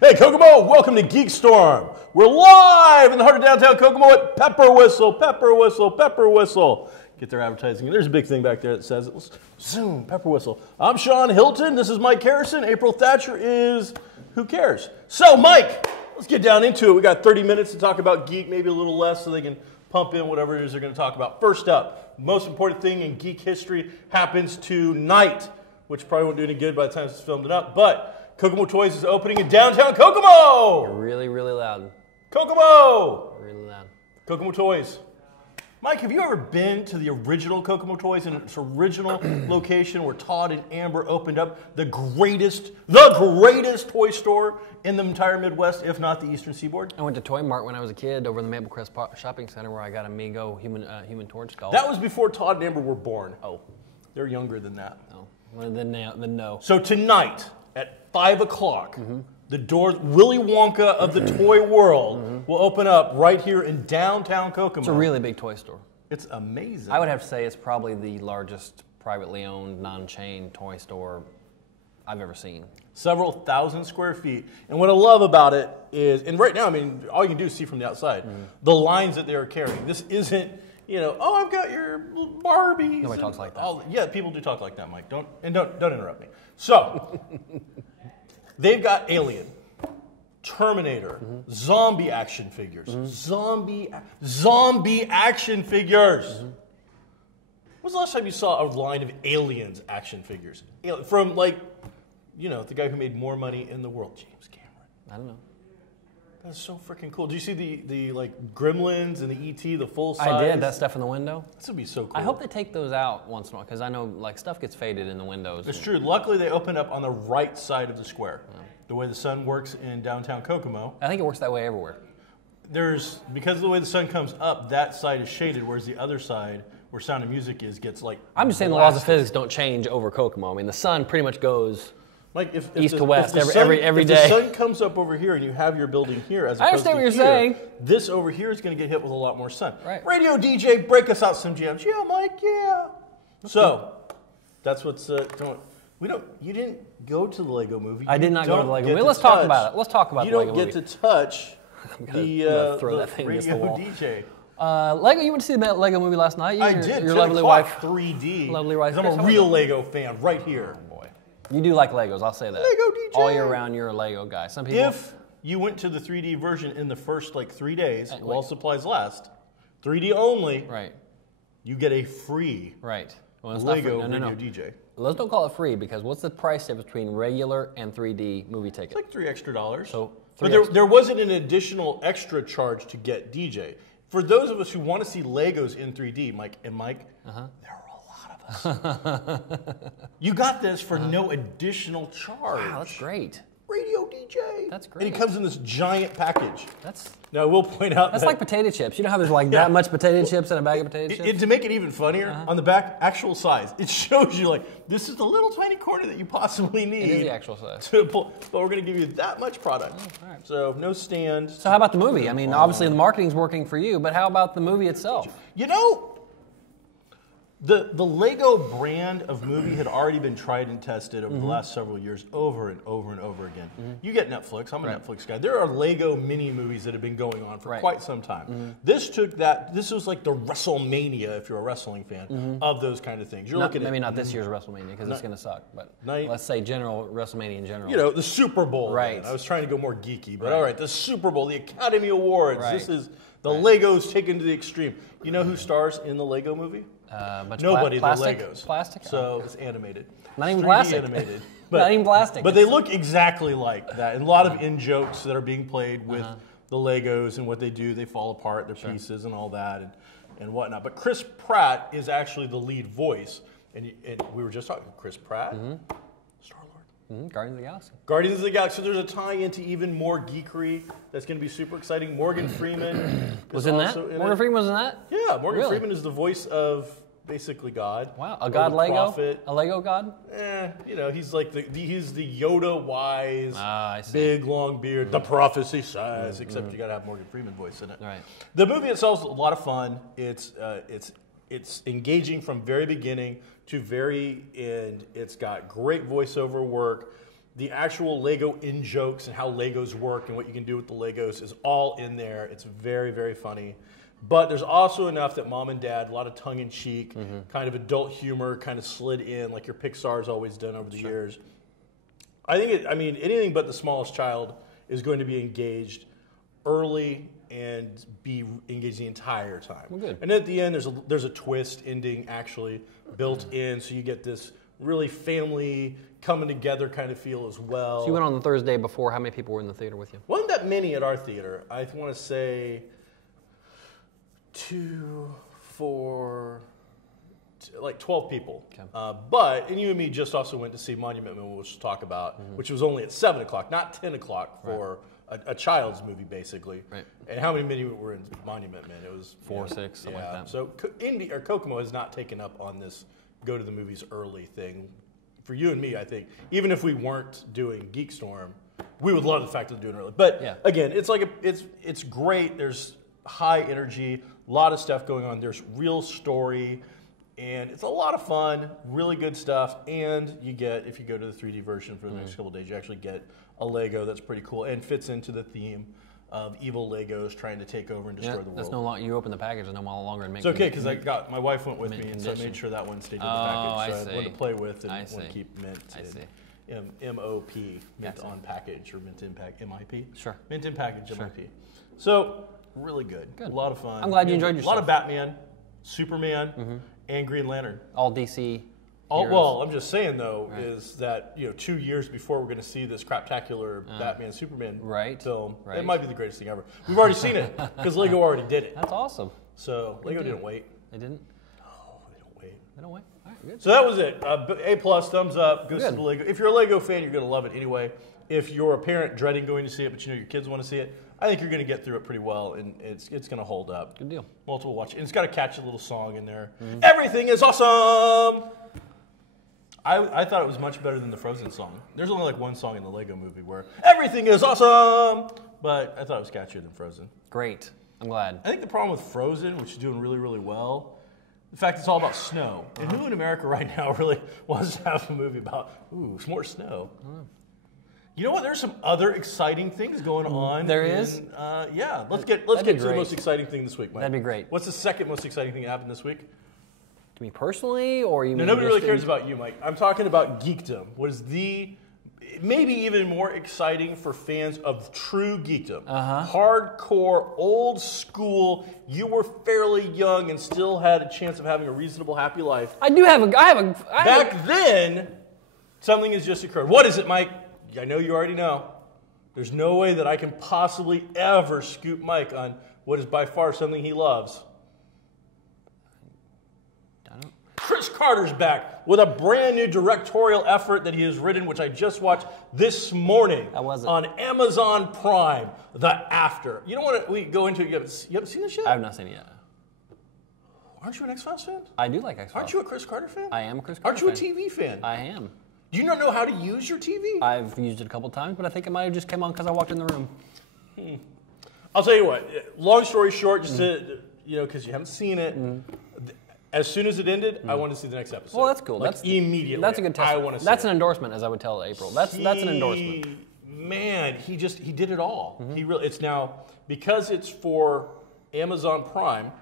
Hey Kokomo, welcome to GeekStorm. We're live in the heart of downtown Kokomo at Pepper Whistle, Pepper Whistle, Pepper Whistle. Get their advertising. There's a big thing back there that says, zoom, Pepper Whistle. I'm Shawn Hilton, this is Mike Harrison. April Thatcher is Who Cares? So Mike, let's get down into it. We got 30 minutes to talk about geek, maybe a little less so they can pump in whatever it is they're going to talk about. First up, most important thing in geek history happens tonight, which probably won't do any good by the time it's filmed it up, but Kokomo Toys is opening in downtown Kokomo! You're really, really loud. Kokomo! Really loud. Kokomo Toys. Mike, have you ever been to the original Kokomo Toys in its original location where Todd and Amber opened up the greatest toy store in the entire Midwest, if not the Eastern Seaboard? I went to Toy Mart when I was a kid over in the Maple Crest Shopping Center where I got a Mego Human Torch doll. That was before Todd and Amber were born. Oh. They're younger than that. No. Well, then no. So tonight, at 5 o'clock, the doors, Willy Wonka of the toy world, will open up right here in downtown Kokomo. It's a really big toy store. It's amazing. I would have to say it's probably the largest privately owned, non-chain toy store I've ever seen. Several thousand square feet. And what I love about it is, and right now, I mean, all you can do is see from the outside, the lines that they're carrying. This isn't, you know, oh, I've got your Barbies. Nobody talks like that. Oh, yeah, people do talk like that, Mike. Don't interrupt me. So, they've got Alien, Terminator, zombie action figures, zombie action figures. When was the last time you saw a line of Aliens action figures? From, like, you know, the guy who made more money in the world, James Cameron. I don't know. That's so freaking cool. Do you see the like Gremlins and the E.T., the full size? I did. That stuff in the window. This would be so cool. I hope they take those out once in a while because I know like stuff gets faded in the windows. It's true. Luckily, they open up on the right side of the square. The way the sun works in downtown Kokomo. I think it works that way everywhere. Because of the way the sun comes up, that side is shaded, whereas the other side, where Sound and Music is, gets like I'm just saying the laws of physics don't change over Kokomo. I mean, the sun pretty much goes like if east to west every day. If the sun comes up over here and you have your building here, as opposed to here, saying. This over here is going to get hit with a lot more sun. Right. Radio DJ, break us out some jams. Yeah, Mike. Yeah. So that's what's going. You didn't go to the Lego movie. I did not go to the Lego movie. Let's talk about it. Let's talk about the Lego movie. You don't get to touch I'm gonna throw that thing against the radio wall. DJ. Lego, you went to see the Lego movie last night? I did. Your lovely wife. 3D. Lovely wife. I'm a real Lego fan right here. Oh, boy. You do like Legos, I'll say that. Lego DJ. All year round, you're a Lego guy. Some people. If you went to the 3D version in the first like 3 days, while supplies last, 3D only, right? You get a free Well, it's Lego not free. No. Radio DJ. Let's don't call it free because what's the price difference between regular and 3D movie ticket? It's like $3 extra. So, but there wasn't an additional extra charge to get DJ. For those of us who want to see Legos in 3D, Mike, there are a lot of us. You got this for no additional charge. Wow, that's great. Radio DJ. That's great. And it comes in this giant package. That's Now, we'll point out that's that like potato chips. You know how there's like that much potato chips in a bag of potato chips? to make it even funnier, on the back, actual size. It shows you like, this is the little tiny corner that you possibly need. It is the actual size. To pull, but we're going to give you that much product. all right. So no stand. So how about the movie? I mean, obviously the marketing's working for you, but how about the movie itself? You know, the Lego brand of movie had already been tried and tested over the last several years over and over and over again. You get Netflix. I'm a Netflix guy. There are Lego mini movies that have been going on for quite some time. This was like the WrestleMania, if you're a wrestling fan, of those kind of things. You're looking at maybe not this year's WrestleMania because it's going to suck, but let's say general WrestleMania in general. You know, the Super Bowl. Right. Man. I was trying to go more geeky, but all right, the Super Bowl, the Academy Awards. Right. This is the Legos taken to the extreme. You know who stars in the Lego movie? Nobody. Plastic? They're Legos. Plastic? So it's animated. Not even 3D plastic. Animated. Not even plastic. But they look exactly like that. And a lot of in-jokes that are being played with the Legos and what they do. They fall apart, their pieces and all that and whatnot. But Chris Pratt is actually the lead voice. And we were just talking Chris Pratt, Star-Lord. Guardians of the Galaxy. Guardians of the Galaxy. So there's a tie into even more geekery that's going to be super exciting. Morgan Freeman was in that? Morgan Freeman was in that? Yeah, Morgan Freeman is the voice of basically God. Wow, a God Lego? Prophet. A Lego God? He's like he's the Yoda wise, big long beard. The prophecy says, except you got to have Morgan Freeman voice in it. Right. The movie itself is a lot of fun. It's engaging from very beginning to very end. It's got great voiceover work. The actual Lego in-jokes and how Legos work and what you can do with the Legos is all in there. It's very, very funny. But there's also enough that mom and dad, a lot of tongue-in-cheek, kind of adult humor kind of slid in like your Pixar's always done over the years. I think, anything but the smallest child is going to be engaged early and be engaged the entire time. Well, good. And at the end, there's a twist ending actually built in, so you get this really family coming together kind of feel as well. So you went on the Thursday before. How many people were in the theater with you? Wasn't that many at our theater. I want to say 12 people. Okay. And you and me just also went to see Monument Men, which we'll talk about, which was only at 7 o'clock, not 10 o'clock for a child's movie, basically. Right. And how many were in Monument Men? It was 4 or 6, something like that. So Kokomo has not taken up on this go to the movies early thing. For you and me, I think, even if we weren't doing GeekStorm, we would love the fact that they're doing it early. But again, it's great. There's high energy, a lot of stuff going on. There's real story, and it's a lot of fun, really good stuff. And you get, if you go to the 3D version for the next couple of days, you actually get a Lego that's pretty cool and fits into the theme of evil Legos trying to take over and destroy the world. That's no longer, you open the package and no longer in mint. It's okay because my wife went with me, and so I made sure that one stayed in the package. So I wanted to play with and want to keep mint. MOP, mint on package, or mint in package, MIP. Sure. Mint in package, MIP. So really good. A lot of fun. I'm glad you enjoyed yourself. A lot of Batman, Superman, and Green Lantern. All DC. Well, I'm just saying though, is that 2 years before we're going to see this craptacular Batman Superman film, it might be the greatest thing ever. We've already seen it because Lego already did it. That's awesome. So Lego didn't wait. They didn't. No, they don't wait. They don't wait. All right, good. So that was it. A+, thumbs up. Go see the Lego. If you're a Lego fan, you're going to love it anyway. If you're a parent dreading going to see it, but your kids want to see it, I think you're going to get through it pretty well, and it's going to hold up. Good deal. Multiple watch. And it's got a catchy little song in there. Everything is awesome. I thought it was much better than the Frozen song. There's only like one song in the Lego movie where everything is awesome, but I thought it was catchier than Frozen. Great. I'm glad. I think the problem with Frozen, which is doing really, really well, the fact it's all about snow. And who in America right now really wants to have a movie about, more snow? You know what? There's some other exciting things going on. There is? Let's get to the most exciting thing this week, Mike. That'd be great. What's the second most exciting thing that happened this week? To me personally, or you mean nobody really cares about you, Mike. I'm talking about geekdom. What is maybe even more exciting for fans of true geekdom. Hardcore, old school, you were fairly young and still had a chance of having a reasonable, happy life. Back then, something has just occurred. What is it, Mike? I know you already know. There's no way that I can possibly ever scoop Mike on what is by far something he loves. Chris Carter's back with a brand new directorial effort that he has written, which I just watched this morning on Amazon Prime, The After. You don't want to go into it. You haven't seen this yet? I have not seen it yet. Aren't you an X-Files fan? I do like X-Files. Aren't you a Chris Carter fan? I am a Chris Carter fan. Aren't you a TV fan? I am. Do you not know how to use your TV? I've used it a couple times, but I think it might have just come on because I walked in the room. I'll tell you what. Long story short, just to, because you haven't seen it. As soon as it ended, I wanted to see the next episode. Well, that's cool. That's immediately. That's a good test. I want to see That's an endorsement, as I would tell April. That's an endorsement. Man, he did it all. It's now, because it's for Amazon Prime,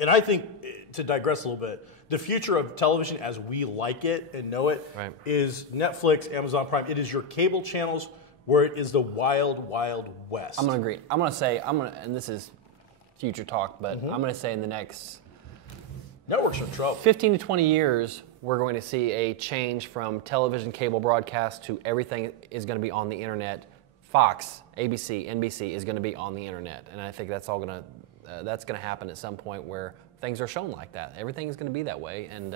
and I think, to digress a little bit, the future of television as we like it and know it is Netflix, Amazon Prime. It is your cable channels where it is the wild, wild west. I'm going to agree. I'm going to say, and this is future talk, but I'm going to say in the next... Networks are in trouble. 15 to 20 years, we're going to see a change from television cable broadcast to everything is going to be on the internet. Fox, ABC, NBC is going to be on the internet, and I think that's all going to happen at some point where things are shown like that. Everything is going to be that way, and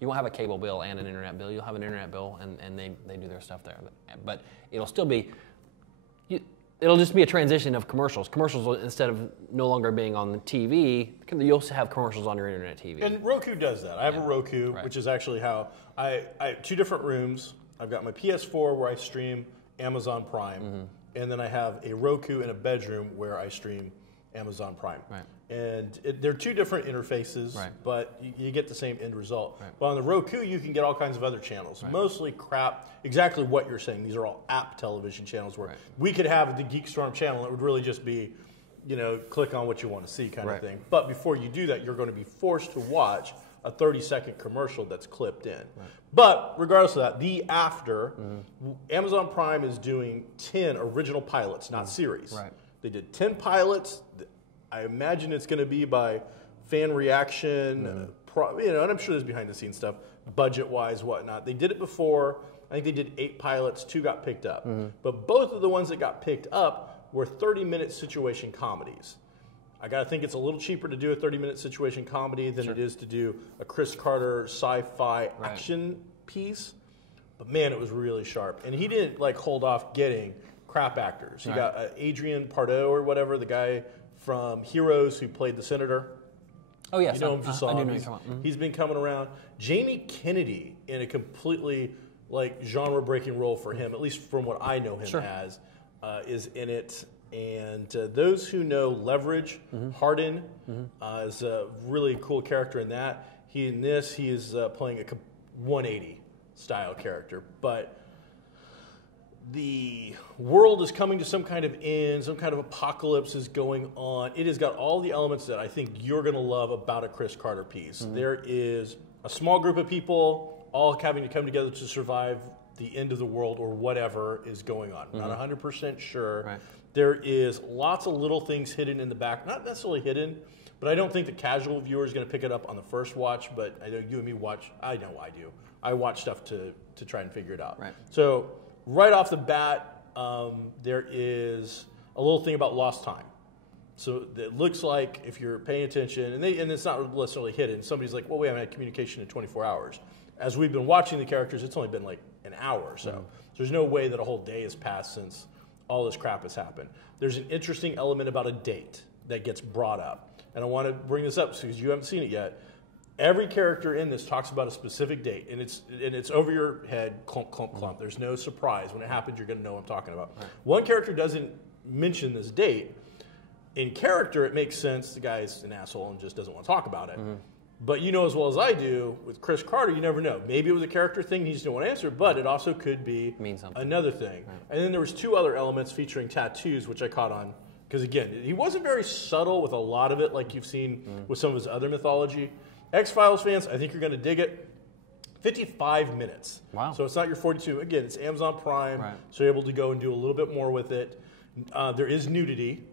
You won't have a cable bill and an internet bill. You'll have an internet bill, and they do their stuff there. But it'll still be, it'll just be a transition of commercials. Commercials, instead of no longer being on the TV, you'll also have commercials on your internet TV. And Roku does that. I have a Roku, which is actually how I have 2 different rooms. I've got my PS4 where I stream Amazon Prime, and then I have a Roku in a bedroom where I stream Amazon Prime. Right. And they're 2 different interfaces, but you get the same end result. Right. But on the Roku, you can get all kinds of other channels, mostly crap, exactly what you're saying. These are all app television channels where we could have the GeekStorm channel. It would really just be, click on what you want to see kind of thing. But before you do that, you're going to be forced to watch a 30-second commercial that's clipped in. Right. But regardless of that, Amazon Prime is doing 10 original pilots, not series. Right. They did 10 pilots. I imagine it's going to be by fan reaction, and I'm sure there's behind-the-scenes stuff, budget-wise, whatnot. They did it before. I think they did 8 pilots. 2 got picked up. But both of the ones that got picked up were 30-minute situation comedies. I got to think it's a little cheaper to do a 30-minute situation comedy than it is to do a Chris Carter sci-fi action piece. But, man, it was really sharp. And he didn't, hold off getting crap actors. You got Adrian Pardo or whatever, the guy from Heroes who played the senator. Oh, yes. You know him if you saw him. He's been coming around. Jamie Kennedy, in a completely genre-breaking role for him, at least from what I know him as, is in it. And those who know Leverage, Hardin is a really cool character in that. He is playing a 180 style character. But the world is coming to some kind of end, some kind of apocalypse is going on. It has got all the elements that I think you're going to love about a Chris Carter piece. There is a small group of people all having to come together to survive the end of the world or whatever is going on. Not 100% sure. Right. There is lots of little things hidden in the back, not necessarily hidden, but I don't think the casual viewer is going to pick it up on the first watch, but I know you and me watch. I know I do. I watch stuff to try and figure it out. Right. So right off the bat, there is a little thing about lost time. So it looks like if you're paying attention, and it's not necessarily hidden, somebody's like, well, we haven't had communication in 24 hours. As we've been watching the characters, it's only been like an hour or so. So there's no way that a whole day has passed since all this crap has happened. There's an interesting element about a date that gets brought up. And I want to bring this up because you haven't seen it yet. Every character in this talks about a specific date, and it's over your head, clump, clump, clump. There's no surprise. When it happens, you're going to know what I'm talking about. Right. One character doesn't mention this date. In character, it makes sense. The guy's an asshole and just doesn't want to talk about it. But you know as well as I do, with Chris Carter, you never know. Maybe it was a character thing, he just didn't want to answer, but it also could be another thing. Right. And then there was 2 other elements featuring tattoos, which I caught on. Because again, he wasn't very subtle with a lot of it like you've seen with some of his other mythology. X-Files fans, I think you're going to dig it. 55 minutes. Wow. So it's not your 42. Again, it's Amazon Prime, so you're able to go and do a little bit more with it. There is nudity.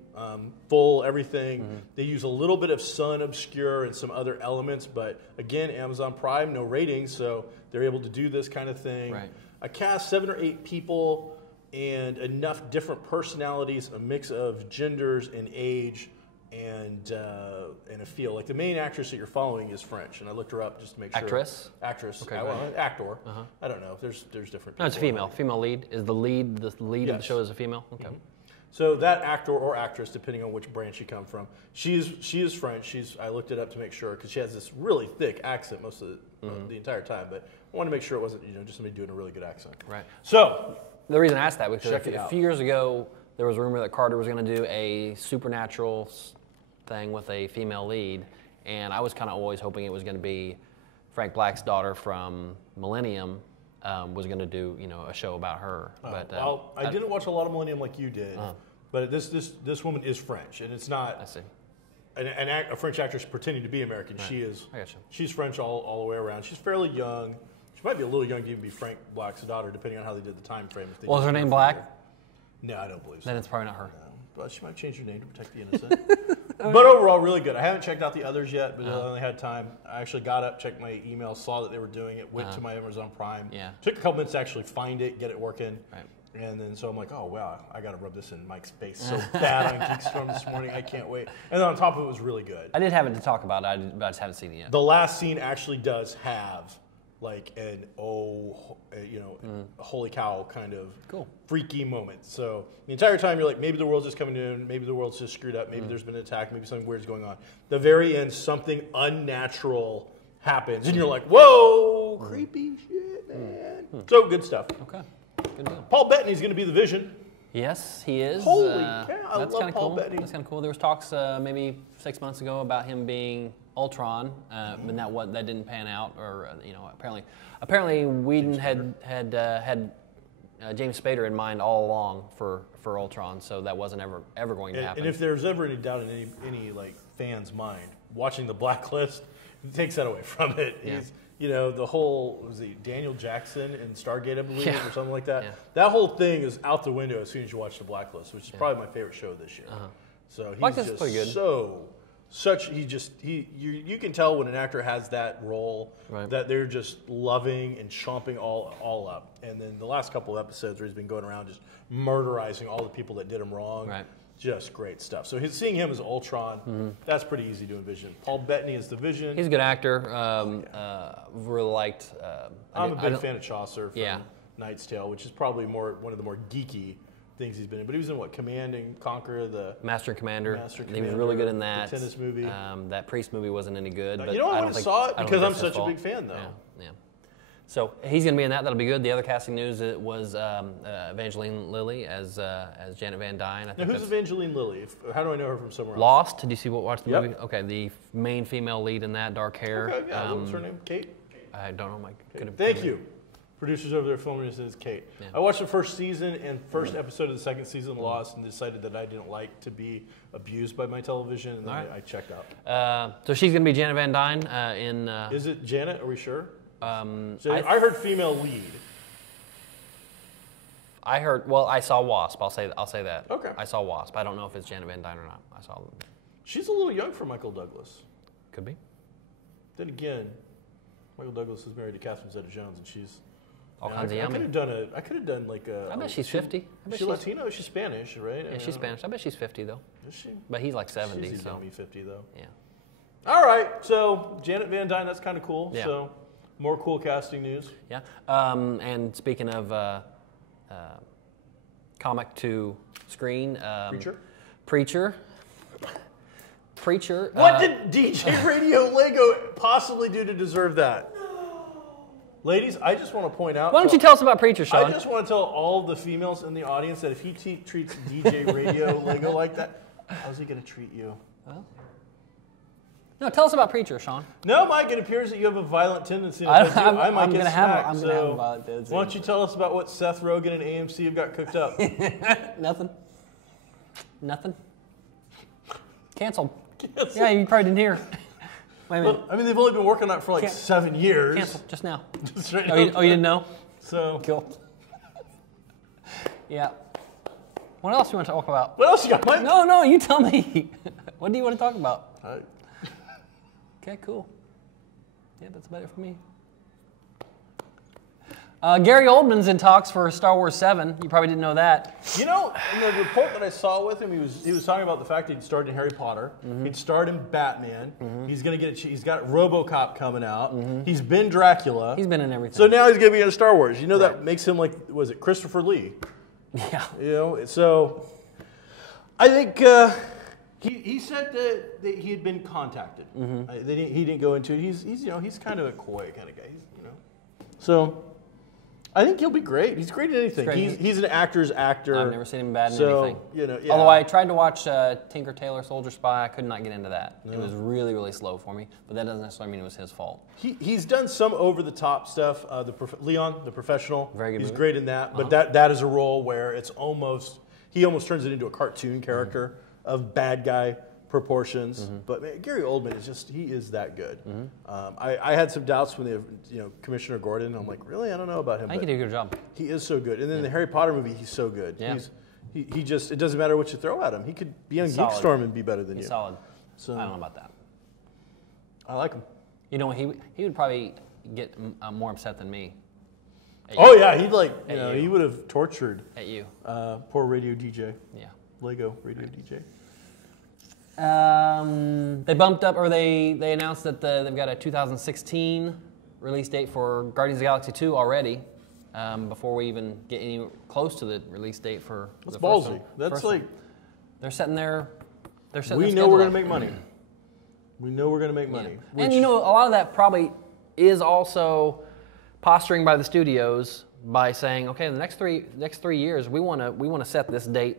Full everything. They use a little bit of Sun Obscure and some other elements, but again, Amazon Prime, no ratings, so they're able to do this kind of thing. Right. I cast 7 or 8 people and enough different personalities, a mix of genders and age and a feel. Like the main actress that you're following is French, and I looked her up just to make sure. Actress. Okay. Actor. I don't know. There's different people. No, it's female. Female lead. Is the lead of the show is a female? Okay. So that actor or actress, depending on which branch you come from, she is French. I looked it up to make sure because she has this really thick accent most of the entire time. But I wanted to make sure it wasn't just somebody doing a really good accent. Right. So the reason I asked that was because a few years ago there was a rumor that Carter was going to do a supernatural thing with a female lead, and I was kind of always hoping it was going to be Frank Black's daughter from Millennium. Was going to do a show about her. But I didn't watch a lot of Millennium like you did, but this woman is French, and it's not. I see. A French actress pretending to be American. Right. She's French all the way around. She's fairly young. She might be a little young to even be Frank Black's daughter, depending on how they did the time frame. Well, is her name Black? No, I don't believe so. Then it's probably not her. No, but she might change her name to protect the innocent. But overall, really good. I haven't checked out the others yet, but I only had time. I actually got up, checked my email, saw that they were doing it, went to my Amazon Prime. Yeah. Took a couple minutes to actually find it, get it working. Right. And then so I'm like, oh, wow, I got to rub this in Mike's face so bad on GeekStorm this morning. I can't wait. And then on top of it was really good. I did have it to talk about, but I just haven't seen it yet. The last scene actually does have like an holy cow kind of freaky moment. So the entire time you're like, maybe the world's just coming in, maybe the world's just screwed up, maybe there's been an attack, maybe something weird's going on. The very end, something unnatural happens, and you're like, whoa, creepy shit, man. So good stuff. Okay, good deal. Paul Bettany's going to be the Vision. Yes, he is. Holy cow, I that's love Paul cool. Bettany. That's kind of cool. There was talks maybe 6 months ago about him being Ultron, but that didn't pan out. Or apparently Whedon had James Spader in mind all along for Ultron, so that wasn't ever going to happen. And if there's ever any doubt in any like fan's mind, watching the Blacklist takes that away from it. Yeah. The whole, was it Daniel Jackson in Stargate, I believe, or something like that? Yeah. That whole thing is out the window as soon as you watch The Blacklist, which is probably my favorite show this year. So he's just pretty good. you can tell when an actor has that role that they're just loving and chomping all up. And then the last couple of episodes where he's been going around just murderizing all the people that did him wrong. Right. Just great stuff. So seeing him as Ultron, that's pretty easy to envision. Paul Bettany is the Vision. He's a good actor. Really liked. I'm a big fan of Chaucer from Knight's Tale, which is probably one of the more geeky things he's been in. But he was in Command and Conquer, the Master and Commander. Commander. He was really good in that. The tennis movie. That Priest movie wasn't any good. But I wouldn't have saw it because I'm such a big fan, though. Yeah. So he's going to be in that. That'll be good. The other casting news was Evangeline Lilly as Janet Van Dyne. Now, who's Evangeline Lilly? How do I know her from somewhere else? Lost. Did you watch the movie? Okay, the main female lead in that, dark hair. Okay, yeah. What's her name? Kate? I don't know, Mike. Thank you. Producers over there filming this is Kate. Yeah. I watched the first season and first episode of the second season, Lost, and decided that I didn't like to be abused by my television, and then I checked out. So she's going to be Janet Van Dyne in... Is it Janet? Are we sure? I heard female lead. I saw Wasp. I'll say that. Okay. I saw Wasp. I don't know if it's Janet Van Dyne or not. I saw them. She's a little young for Michael Douglas. Could be. Then again, Michael Douglas is married to Catherine Zeta-Jones, and she's all kinds of yummy. I could have done like a. I bet she's 50. Is she Latino? She's Spanish, right? Yeah, she's Spanish. I bet she's 50 though. Is she? But he's like 70. She's so yummy 50 though. Yeah. All right, so Janet Van Dyne, that's kind of cool. Yeah. So more cool casting news. Yeah. And speaking of comic to screen, Preacher. What did DJ Radio Lego possibly do to deserve that? Ladies, I just want to point out. Why don't you tell us about Preacher, Shawn? I just want to tell all the females in the audience that if he treats DJ Radio Lego like that, how's he going to treat you? Well, no, tell us about Preacher, Shawn. No, Mike, it appears that you have a violent tendency. I might get smacked. I'm going to have a violent tendency. Why don't you tell us about what Seth Rogen and AMC have got cooked up? Nothing. Canceled. Yeah, you probably didn't hear. Wait a minute. Well, I mean, they've only been working on it for like 7 years. Canceled just now. Just right now. You didn't know? So cool. Yeah. What else do you want to talk about? What else you got, Mike? No, you tell me. What do you want to talk about? Okay, cool. Yeah, that's about it for me. Gary Oldman's in talks for Star Wars 7. You probably didn't know that. You know, in the report that I saw with him, he was talking about the fact that he'd starred in Harry Potter. Mm-hmm. He'd starred in Batman. Mm-hmm. He's got RoboCop coming out. Mm-hmm. He's been Dracula. He's been in everything. So now he's going to be in Star Wars. You know that makes him like, was it Christopher Lee? Yeah. You know, so I think he said that he had been contacted. Mm-hmm. He didn't go into it. He's kind of a coy kind of guy. So I think he'll be great. He's great at anything. He's an actor's actor. I've never seen him bad in anything. Yeah. Although I tried to watch Tinker Tailor Soldier Spy, I could not get into that. No. It was really, really slow for me. But that doesn't necessarily mean it was his fault. He's done some over-the-top stuff. Leon, the Professional. Very good He's movie. great in that. But that is a role where he almost turns it into a cartoon character of bad guy proportions. Mm-hmm. But man, Gary Oldman he is that good. Mm-hmm. I had some doubts when Commissioner Gordon. I'm like, really? I don't know about him. I think he did a good job. He is so good. And then the Harry Potter movie, he's so good. Yeah. He just, it doesn't matter what you throw at him. He could be on GeekStorm and be better than you. He's solid. So, I don't know about that. I like him. You know, he would probably get more upset than me. Oh yeah, he would have tortured at you. Poor radio DJ. Yeah. Lego radio DJ. They bumped up, or they announced that they've got a 2016 release date for Guardians of the Galaxy 2 already, before we even get any close to the release date for That's the first one. ballsy. That's First like... one. They're setting their We know we're going to make money. We know we're going to make money. Yeah. And, you know, a lot of that probably is also posturing by the studios by saying, okay, the next three years, we want to set this date,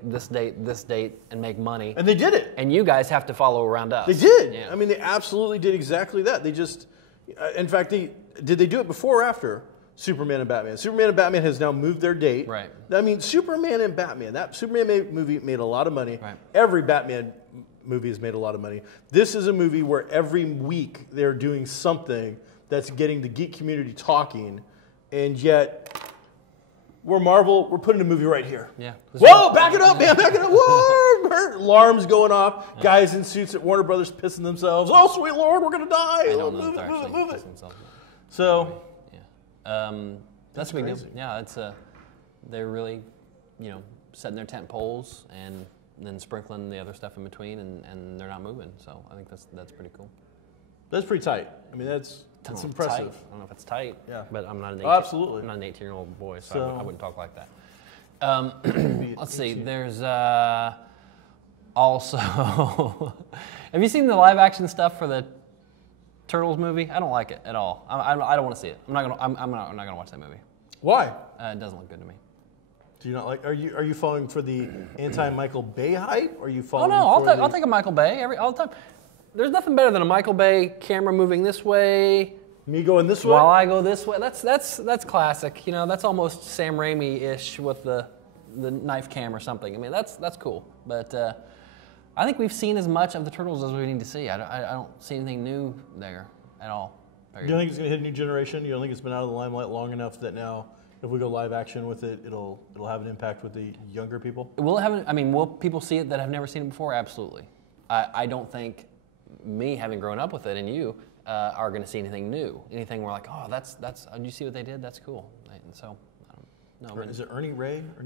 and make money. And they did it. And you guys have to follow around us. They did. Yeah. I mean, they absolutely did exactly that. They just, in fact, did they do it before or after Superman and Batman? Superman and Batman has now moved their date. Right. I mean, Superman and Batman, that Superman movie made a lot of money. Right. Every Batman movie has made a lot of money. This is a movie where every week they're doing something that's getting the geek community talking, and yet we're Marvel, we're putting a movie right here. Yeah. Whoa, back it up, man, back it up. Whoa, alarms going off. Guys in suits at Warner Brothers pissing themselves. Oh, sweet Lord, we're going to die. I don't know if Move they're it, actually move it. pissing themselves. So... that's a big deal. crazy. Yeah, they're really, you know, setting their tent poles and then sprinkling the other stuff in between, and they're not moving. So I think that's pretty cool. That's pretty tight. I mean, that's impressive. Tight. I don't know if it's tight. Yeah. But I'm not an 18, absolutely. I'm not an 18-year-old boy, so I wouldn't talk like that. Let's see. There's also. Have you seen the live-action stuff for the Turtles movie? I don't like it at all. I don't want to see it. I'm not gonna watch that movie. Why? It doesn't look good to me. Do you not like? Are you falling for the anti-Michael Bay hype? Or are you Oh falling? no, I'll take a Michael Bay all the time. There's nothing better than a Michael Bay camera moving this way. Me going this way? While I go this way. That's classic. You know, that's almost Sam Raimi-ish with the knife cam or something. I mean, that's cool. But I think we've seen as much of the Turtles as we need to see. I don't see anything new there at all. Do you think it's going to hit a new generation? You don't think it's been out of the limelight long enough that now, if we go live action with it, it'll have an impact with the younger people? Will people see it that have never seen it before? Absolutely. I don't think me, having grown up with it, and you are going to see anything new. Anything we're like, oh, that's. Did you see what they did? That's cool. And so, no. Is it Ernie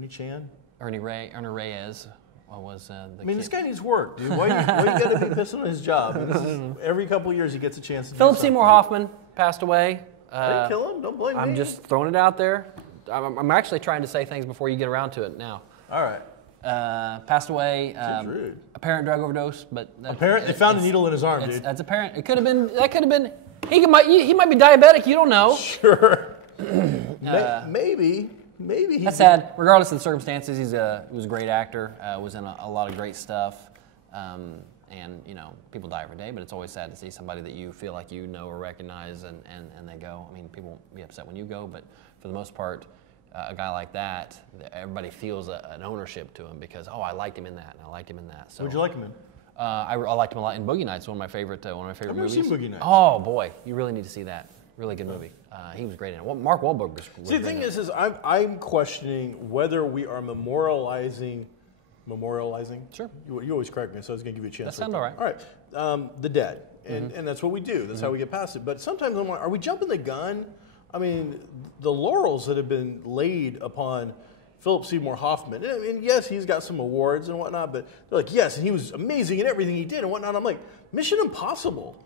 Chan? Ernie Reyes. Was the kid. This guy needs work, dude. Why you got to be pissing on his job? Every couple of years he gets a chance to Philip Seymour Hoffman passed away. Didn't kill him. Don't blame me. I'm just throwing it out there. I'm actually trying to say things before you get around to it now. All right. Passed away. Rude. Apparent drug overdose, but they found a needle in his arm, dude. That's apparent. It could have been. That could have been. He might be diabetic. You don't know. Sure. Maybe. That's sad. Regardless of the circumstances, he was a great actor. Was in a lot of great stuff. And you know, people die every day, but it's always sad to see somebody that you feel like you know or recognize, and they go. I mean, people won't be upset when you go, but for the most part, a guy like that, everybody feels an ownership to him because I liked him in that, and I liked him in that. So what'd you like him in? I liked him a lot in Boogie Nights, one of my favorite movies. I've never seen Boogie Nights. Oh boy, you really need to see that. Really good movie. He was great in it. Well, Mark Wahlberg was great. See, the thing is I'm questioning whether we are memorializing. Sure. You always correct me, so I was going to give you a chance. That sounds all right. All right. The dead, and that's what we do. That's how we get past it. But sometimes I'm like, are we jumping the gun? I mean, the laurels that have been laid upon Philip Seymour Hoffman, and yes, he's got some awards and whatnot, but they're like, yes, and he was amazing in everything he did and whatnot. I'm like, Mission Impossible.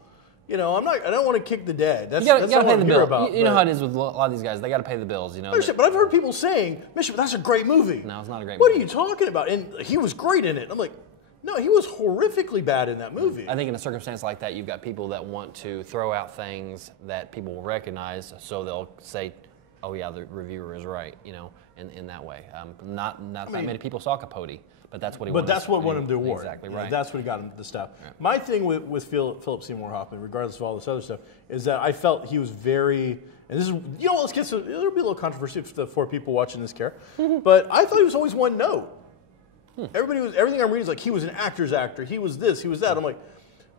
You know, I don't want to kick the dead. That's you gotta pay the bill. About, you know how it is with a lot of these guys. They got to pay the bills. You know. But I've heard people saying, Mission, that's a great movie. No, it's not a great movie. What are you talking about? And he was great in it. I'm like, no, he was horrifically bad in that movie. I think in a circumstance like that, you've got people that want to throw out things that people will recognize, so they'll say, oh yeah, the reviewer is right, you know, in that way. Not that many people saw Capote. But that's what he wanted. But that's what won him the award. Exactly right. That's what he got him the stuff. Yeah. My thing with Philip Seymour Hoffman, regardless of all this other stuff, is that I felt he was very. And this is, you know, it'll be a little controversy if the 4 people watching this care. But I thought he was always one note. Everything I'm reading is like he was an actor's actor. He was this. He was that. I'm like,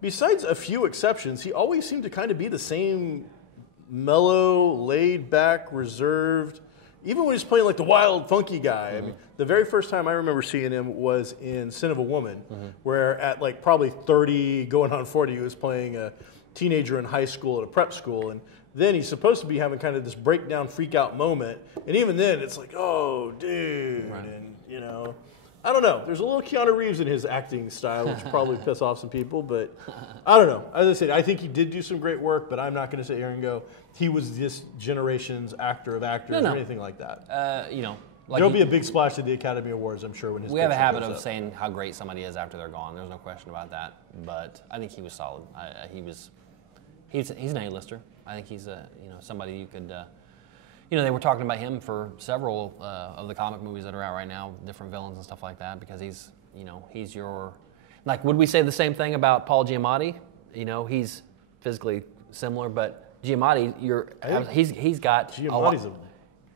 besides a few exceptions, he always seemed to kind of be the same mellow, laid back, reserved. Even when he's playing like the wild, funky guy. I mean, the very first time I remember seeing him was in Sin of a Woman, where at like probably 30, going on 40, he was playing a teenager in high school at a prep school. And then he's supposed to be having kind of this breakdown, freak out moment. And even then, it's like, oh, dude. Right. And, you know, I don't know. There's a little Keanu Reeves in his acting style, which will probably piss off some people, but I don't know. As I said, I think he did do some great work, but I'm not going to sit here and go, he was this generation's actor of actors or anything like that. You know, there'll be a big splash at the Academy Awards, I'm sure, when his we have a picture habit goes of up. saying how great somebody is after they're gone. There's no question about that. But I think he was solid. He's an A-lister. I think he's somebody you could. They were talking about him for several of the comic movies that are out right now, different villains and stuff like that, because he's your, like, would we say the same thing about Paul Giamatti? He's physically similar, but Giamatti, he's got Giamatti's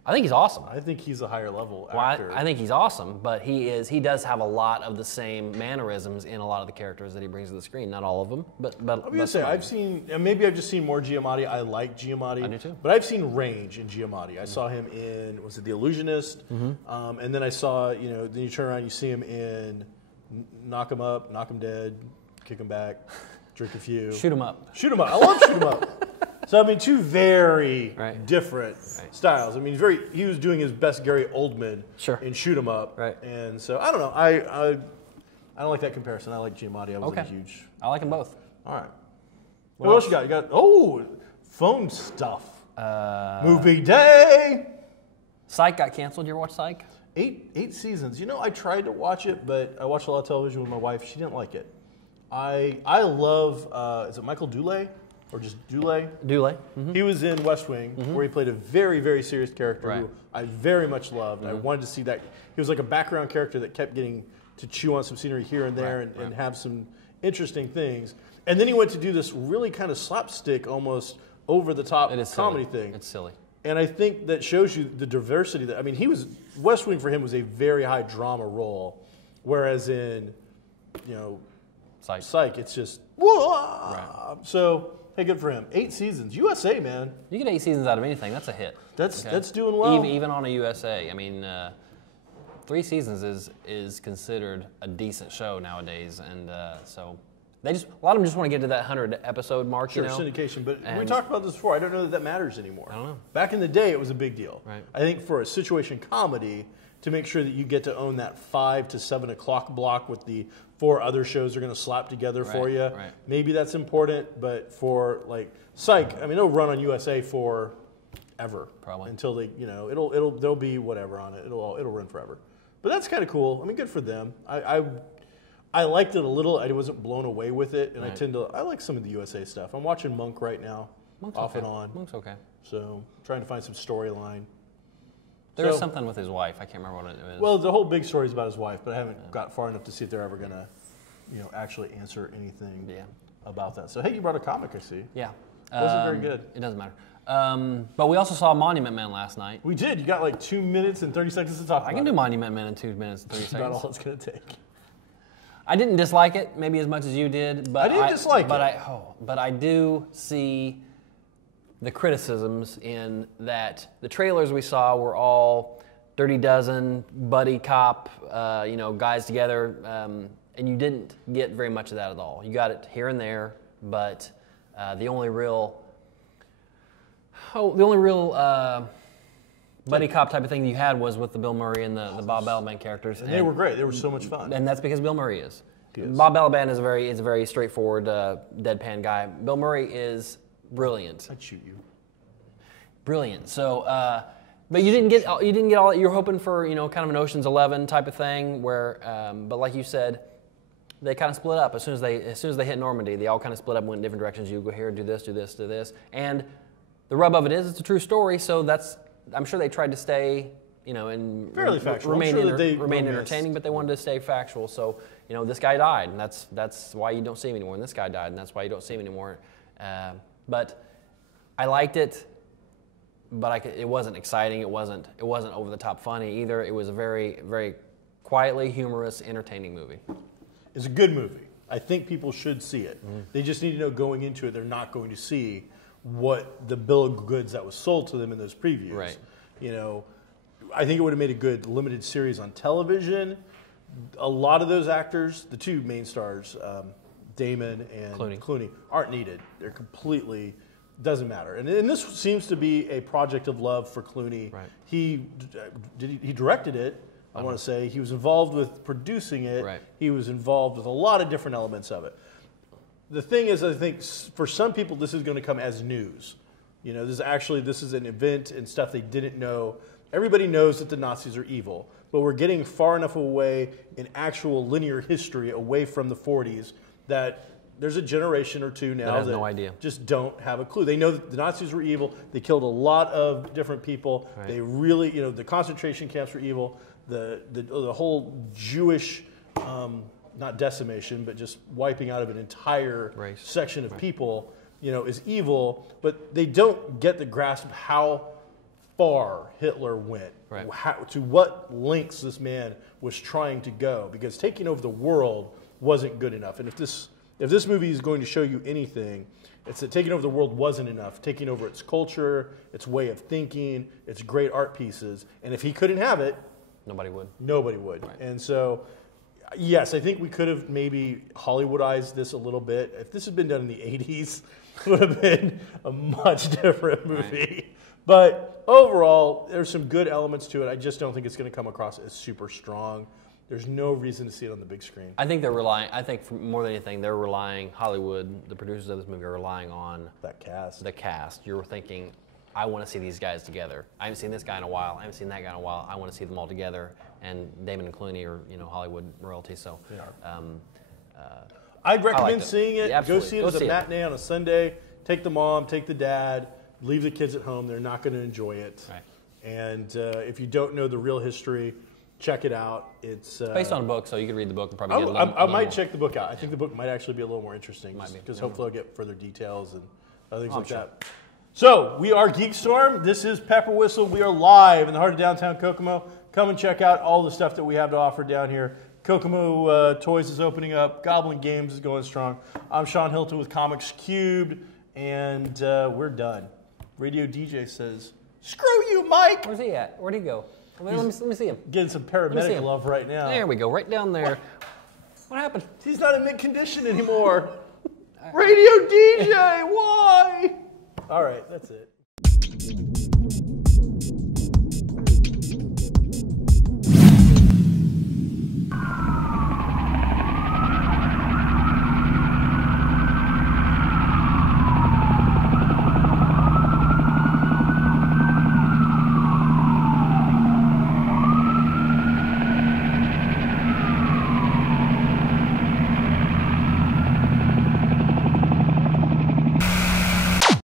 I think he's awesome. I think he's a higher level Well, actor. I think he's awesome, but he does have a lot of the same mannerisms in a lot of the characters that he brings to the screen. Not all of them, but I'm gonna say I've seen, and maybe I've just seen more Giamatti. I like Giamatti. I do too. But I've seen range in Giamatti. I saw him in, was it The Illusionist? And then I saw, then you turn around, you see him in Knock 'Em Up, Knock 'Em Dead, Kick 'Em Back, Drink a Few. Shoot 'em up. Shoot 'em up. I love Shoot 'em up. So, I mean, two very different styles. I mean, he was doing his best Gary Oldman in Shoot 'Em Up. Right. And so, I don't know. I don't like that comparison. I like Giamatti. I wasn't a huge... I like them both. All right. What else you got? You got, phone stuff. Movie day. Psych got canceled. You ever watch Psych? 8 seasons. I tried to watch it, but I watched a lot of television with my wife. She didn't like it. I love, is it Michael Dulé? Or just Dulé? Dulé. Mm-hmm. He was in West Wing, where he played a very, very serious character who I very much loved. I wanted to see that. He was like a background character that kept getting to chew on some scenery here and there and have some interesting things. And then he went to do this really kind of slapstick, almost over-the-top comedy thing. It's silly. And I think that shows you the diversity. West Wing for him was a very high drama role, whereas in, Psych, it's just, whoa! So... Hey, good for him. 8 seasons. USA, man. You get 8 seasons out of anything, that's a hit. That's doing well. Even on a USA. I mean, 3 seasons is considered a decent show nowadays, and so a lot of them just want to get to that 100 episode mark. Sure, syndication. But we talked about this before. I don't know that matters anymore. I don't know. Back in the day, it was a big deal. Right. I think for a situation comedy, to make sure that you get to own that 5 to 7 o'clock block with the 4 other shows are going to slap together for you. Right. Maybe that's important, but for like Psych, it'll run on USA for ever. Probably until they, there'll be whatever on it. It'll run forever. But that's kind of cool. Good for them. I liked it a little. I wasn't blown away with it, and I like some of the USA stuff. I'm watching Monk right now, off and on. Monk's okay. So trying to find some storyline. There was something with his wife. I can't remember what it was. Well, the whole big story is about his wife, but I haven't got far enough to see if they're ever going to, actually answer anything about that. So, hey, you brought a comic, I see. Yeah. It wasn't very good. It doesn't matter. But we also saw Monument Men last night. We did. You got like 2 minutes and 30 seconds to talk about I can do Monument Men in 2 minutes and 30 seconds. That's about all it's going to take. I didn't dislike it, maybe as much as you did. But I didn't dislike it. But I do see the criticisms in that the trailers we saw were all Dirty Dozen, buddy cop, guys together, and you didn't get very much of that at all. You got it here and there, but the only real buddy cop type of thing you had was with the Bill Murray and the Bob Balaban characters. And they were great. They were so much fun. And that's because Bill Murray is. Bob Balaban is a very straightforward, deadpan guy. Bill Murray is brilliant. I'd shoot you. Brilliant. So, but you didn't get all that you were hoping for. Kind of an Ocean's 11 type of thing. Where, but like you said, they kind of split up as soon as they hit Normandy. They all kind of split up and went in different directions. You go here, do this, do this, do this. And the rub of it is, it's a true story. So I'm sure they tried to stay, and fairly factual. remain entertaining, but they wanted to stay factual. So, this guy died, and that's why you don't see him anymore. And this guy died, and that's why you don't see him anymore. But I liked it. But it wasn't exciting. It wasn't over the top funny either. It was a very, very quietly humorous, entertaining movie. It's a good movie. I think people should see it. Mm-hmm. They just need to know going into it, they're not going to see what the bill of goods that was sold to them in those previews. Right. I think it would have made a good limited series on television. A lot of those actors, the 2 main stars, Damon and Clooney, aren't needed. They're completely. Doesn't matter, and this seems to be a project of love for Clooney. Right. He directed it. I want to say he was involved with producing it. Right. He was involved with a lot of different elements of it. The thing is, I think for some people, this is going to come as news. You know, this is an event and stuff they didn't know. Everybody knows that the Nazis are evil, but we're getting far enough away in actual linear history away from the 40s that there's a generation or two now that has no idea. Just don't have a clue. They know that the Nazis were evil. They killed a lot of different people. Right. They really, you know, the concentration camps were evil. The whole Jewish, not decimation, but just wiping out of an entire section of people, you know, is evil. But they don't get the grasp of how far Hitler went, to what lengths this man was trying to go, because taking over the world wasn't good enough. And if this movie is going to show you anything, it's that taking over the world wasn't enough. Taking over its culture, its way of thinking, its great art pieces, and if he couldn't have it, nobody would. Nobody would. Right. And so, yes, I think we could have maybe Hollywoodized this a little bit. If this had been done in the 80s, it would have been a much different movie. Right. But overall, there's some good elements to it. I just don't think it's going to come across as super strong. There's no reason to see it on the big screen. I think more than anything, they're relying, Hollywood, the producers of this movie are relying on that cast. The cast. You're thinking, I want to see these guys together. I haven't seen this guy in a while. I haven't seen that guy in a while. I want to see them all together. And Damon and Clooney are, you know, Hollywood royalty. So, I'd recommend seeing it. Yeah, go see it as a matinee on a Sunday. Take the mom, take the dad, leave the kids at home. They're not going to enjoy it. Right. And if you don't know the real history, check it out. It's based on a book, so you could read the book and probably get I might check the book out. I think the book might actually be a little more interesting, because hopefully I'll get further details and other things like that. So we are GeekStorm. This is Pepper Whistle. We are live in the heart of downtown Kokomo. Come and check out all the stuff that we have to offer down here. Kokomo Toys is opening up. Goblin Games is going strong. I'm Shawn Hilton with Comics Cubed, and we're done. Radio DJ says, "Screw you, Mike." Where's he at? Where'd he go? Let me see him. Getting some paramedic love right now. There we go, right down there. What happened? He's not in mid-condition anymore. Radio DJ, why? All right, that's it.